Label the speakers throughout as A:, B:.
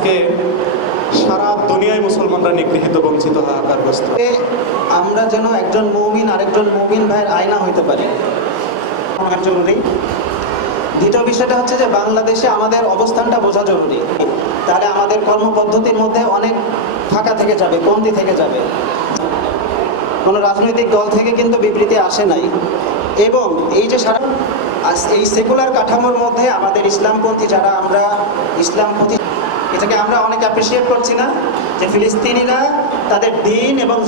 A: আজকে সারা দুনিয়ায় মুসলমানরা নিগৃহীত, বঞ্চিত, হাহাকারগ্রস্ত।
B: আমরা যেন একজন মৌমিন, আরেকজন মৌমিন ভাইয়ের আয়না হইতে পারি। জরুরি? দ্বিতীয় বিষয়টা হচ্ছে যে বাংলাদেশে আমাদের অবস্থানটা বোঝা জরুরি। তাহলে আমাদের কর্মপদ্ধতির মধ্যে অনেক ফাঁকা থেকে যাবে, কমতি থেকে যাবে। কোনো রাজনৈতিক দল থেকে কিন্তু বিবৃতি আসে নাই। এবং এই যে সারা এই সেকুলার কাঠামোর মধ্যে আমাদের ইসলামপন্থী যারা, আমরা ইসলামপন্থী এটাকে আমরা অনেক অ্যাপ্রিসিয়েট করছি না যে ফিলিস্তিনিরা তাদের দিন এবং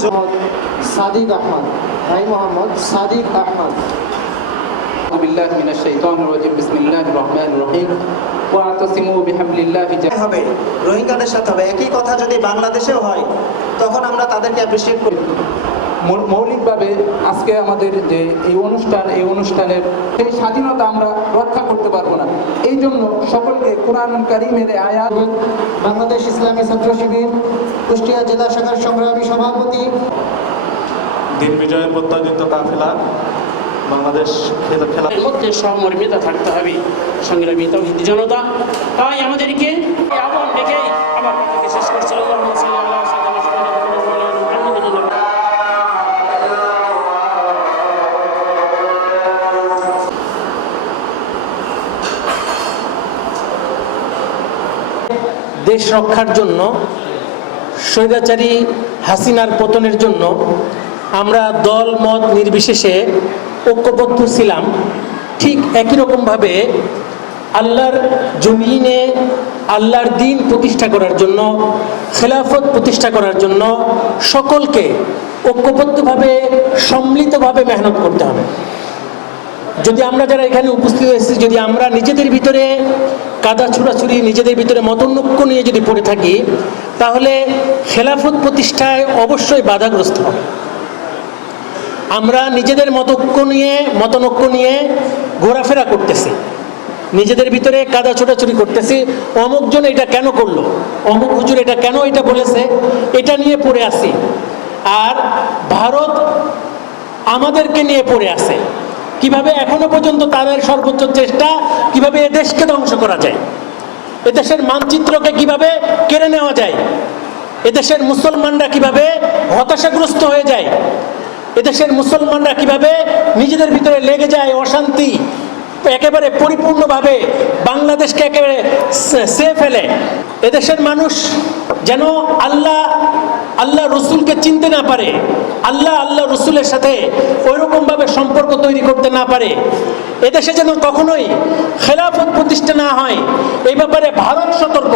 C: সাদিক আহমদ ভাই মোহাম্মদ সাদিক আহমদ।
B: হবে রোহিঙ্গাদের সাথে হবে। একই কথা যদি হয় তখন আমরা তাদেরকে অ্যাপ্রিসিয়েট করি।
D: মৌলিকভাবে আজকে আমাদের যে এই অনুষ্ঠান এই অনুষ্ঠানের স্বাধীনতা জন্য সকলকে কোরআন কারিমের আয়াত
C: বাংলাদেশ ইসলামী ছাত্র শিবির কুষ্টিয়া জেলা শাখার সংগ্রামী সভাপতি।
A: দিন বিজয়ের প্রত্যাদিত কাফেলা বাংলাদেশ
E: মধ্যে সমর্মিতা থাকতে হবে সংগ্রামী তৌহিদ জনতা। তাই আমাদেরকে এই আহ্বান দেশ রক্ষার জন্য, স্বৈরাচারী হাসিনার পতনের জন্য আমরা দল, মত নির্বিশেষে ঐক্যবদ্ধ ছিলাম। ঠিক একই রকমভাবে আল্লাহর জমিনে আল্লাহর দিন প্রতিষ্ঠা করার জন্য, খেলাফত প্রতিষ্ঠা করার জন্য সকলকে ঐক্যবদ্ধভাবে, সম্মিলিতভাবে মেহনত করতে হবে। যদি আমরা যারা এখানে উপস্থিত হয়েছি, যদি আমরা নিজেদের ভিতরে কাদা ছুড়াছুড়ি, নিজেদের ভিতরে মতনৈক্য নিয়ে যদি পড়ে থাকি, তাহলে খেলাফত প্রতিষ্ঠায় অবশ্যই বাধাগ্রস্ত হবে। আমরা নিজেদের মতৈক্য নিয়ে মতনৈক্য নিয়ে ঘোরাফেরা করতেছি। নিজেদের ভিতরে কাদা ছোটাছুটি করতেছি। অমুকজন এটা কেন করল? অমুক হুজুর এটা কেন এটা বলেছে? এটা নিয়ে পড়ে আসি আর ভারত আমাদেরকে নিয়ে পড়ে আছে। কীভাবে এখনও পর্যন্ত তাদের সর্বোচ্চ চেষ্টা, কীভাবে এ দেশকে ধ্বংস করা যায়? এদেশের মানচিত্রকে কীভাবে কেড়ে নেওয়া যায়? এদেশের মুসলমানরা কীভাবে হতাশাগ্রস্ত হয়ে যায়? এদেশের মুসলমানরা কীভাবে নিজেদের ভিতরে লেগে যায় অশান্তি, একেবারে পরিপূর্ণভাবে বাংলাদেশকে একেবারে সে ফেলে? এদেশের মানুষ যেন আল্লাহ আল্লাহ রসুলকে চিনতে না পারে, আল্লাহ আল্লাহ রসুলের সাথে ওইরকমভাবে সম্পর্ক তৈরি করতে না পারে এদেশে যেন কখনোই খেলাফত প্রতিষ্ঠা না হয়, এই ব্যাপারে ভারত সতর্ক,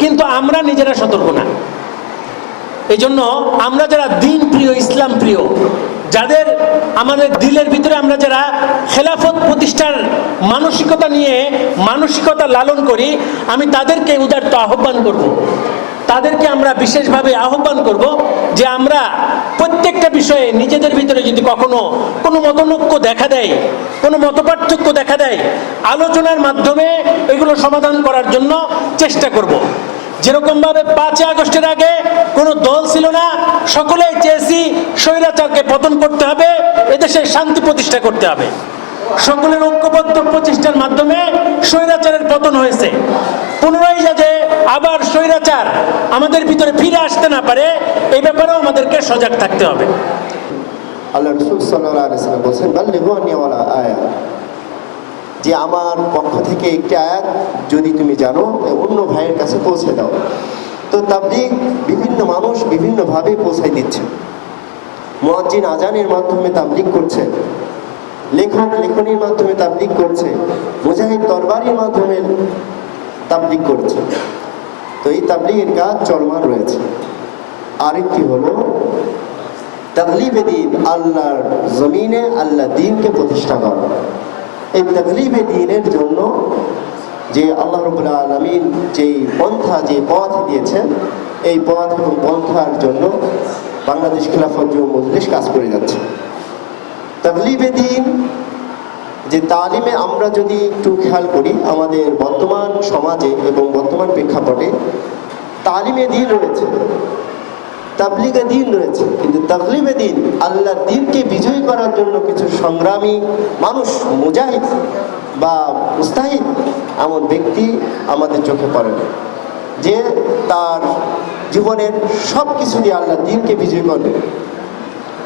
E: কিন্তু আমরা নিজেরা সতর্ক না এই জন্য আমরা যারা দিন প্রিয়, ইসলাম প্রিয়, যাদের আমাদের দিলের ভিতরে আমরা যারা খেলাফত প্রতিষ্ঠার মানসিকতা নিয়ে মানসিকতা লালন করি, আমি তাদেরকে উদারত আহ্বান করব। তাদেরকে আমরা বিশেষভাবে আহ্বান করব যে আমরা প্রত্যেকটা বিষয়ে নিজেদের ভিতরে যদি কখনো কোনো মতনৈক্য দেখা দেয়, কোনো মতপার্থক্য দেখা দেয়, আলোচনার মাধ্যমে এগুলো সমাধান করার জন্য চেষ্টা করব। যেরকম ভাবে পাঁচই আগস্টের আগে কোনো দল ছিল না, সকলেই চেয়েছি স্বৈরাচারকে পতন করতে হবে, এদেশে শান্তি প্রতিষ্ঠা করতে হবে সকলের ঐক্যবদ্ধ প্রচেষ্টার মাধ্যমে স্বৈরাচারের পতন হয়েছে পুনরায় যাতে আবার স্বৈরাচার আমাদের ভিতরে ফিরে আসতে না পারে, এই ব্যাপারেও আমাদেরকে সজাগ থাকতে হবে।
F: আল্লাহ রসুল সাল্লাম বলছেন, বাল্লিগু আনিয়াওয়ালা আয়া যে আমার পক্ষ থেকে একটি আয়াত যদি তুমি জানো অন্য ভাইয়ের কাছে পৌঁছে দাও। তো তাবলিগ বিভিন্ন মানুষ বিভিন্নভাবে পৌঁছাই দিচ্ছে। মুয়াজ্জিন আজানের মাধ্যমে তাবলিগ করছে। লেখক লেখনির মাধ্যমে তাবলিগ করছে। মুজাহিদ তরবারির মাধ্যমে তাবলিগ করছে। তো এই তাবলিগের কাজ চলমান রয়েছে। আরেকটি হলো তকলিবে দিন আল্লাহর জমিনে আল্লাহ দিনকে প্রতিষ্ঠা করা। এই তকলিবে দিনের জন্য যে আল্লাহ রবুল্লা আলমিন যেই পন্থা, যে পথ দিয়েছেন, এই পথ এবং পন্থার জন্য বাংলাদেশ খেলাফত যুব মজলিস কাজ করে যাচ্ছে। তকলিবে দিন যে তালিমে আমরা যদি একটু খেয়াল করি, আমাদের বর্তমান সমাজে এবং বর্তমান প্রেক্ষাপটে তালিমে দিন রয়েছে, তাবলিগে দিন রয়েছে, কিন্তু তাবলিমে দিন আল্লাহর দিনকে বিজয়ী করার জন্য কিছু সংগ্রামী মানুষ, মুজাহিদ বা মুস্তাহিদ এমন ব্যক্তি আমাদের চোখে পড়ে না। যে তার জীবনের সব কিছু দিয়ে আল্লাহ দিনকে বিজয়ী করবে।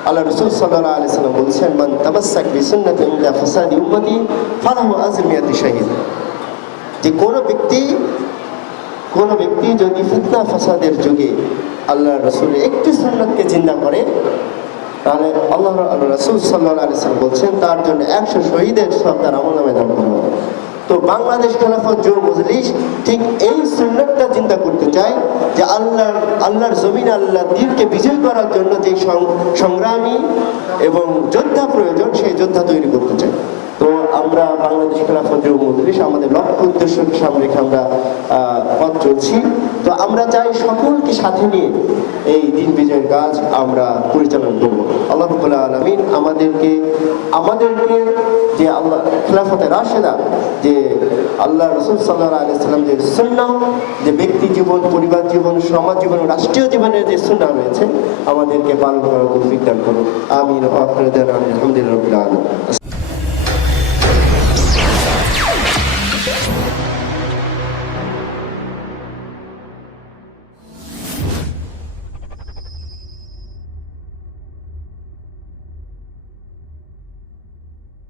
F: আল্লাহ রসুল সাল্লাহ আলি সাল্লাম বলছেন, মান তামাসাক বিসুন্নতি ইন্দা ফাসাদি উম্মতি, ফালাহু আজমিয়াতি শাহিদ যে কোনো ব্যক্তি কোনো ব্যক্তি যদি ফিতনা ফাসাদের যুগে আল্লাহ রসুল একটি সুন্নতকে চিন্তা করে, তাহলে আল্লাহ রসুল সাল্লাহ আলি সাল্লাম বলছেন, তার জন্য একশো শহীদের সব তার আমল নামে দান। তো বাংলাদেশ খেলাফত যুব মজলিস ঠিক এই সুন্নতটা চিন্তা করতে চায় যে আল্লাহর আল্লাহর জমিন আল্লাহ দিনকে বিজয় করার জন্য যে সংগ্রামী এবং যোদ্ধা প্রয়োজন, সেই যোদ্ধা তৈরি করতে চাই তো আমরা বাংলাদেশ খেলাফত যুব মজলিস, আমাদের লক্ষ্য উদ্দেশ্যকে সামনে আমরা পথ চলছি। তো আমরা চাই সকলকে সাথে নিয়ে এই দিন বিজয়ের কাজ আমরা পরিচালনা করব। আল্লাহ আলমিন আমাদেরকে আমাদেরকে যে আল্লাহ খেলাফতে রাশেদা, যে আল্লাহ রসুল সাল্লাহ আলি সাল্লাম যে সুন্না যে ব্যক্তি জীবন, পরিবার জীবন, সমাজ জীবন, রাষ্ট্রীয় জীবনের যে সুন্না রয়েছে, আমাদেরকে পালন করার তৌফিক করুন। আমিন আলহামদুলিল্লাহ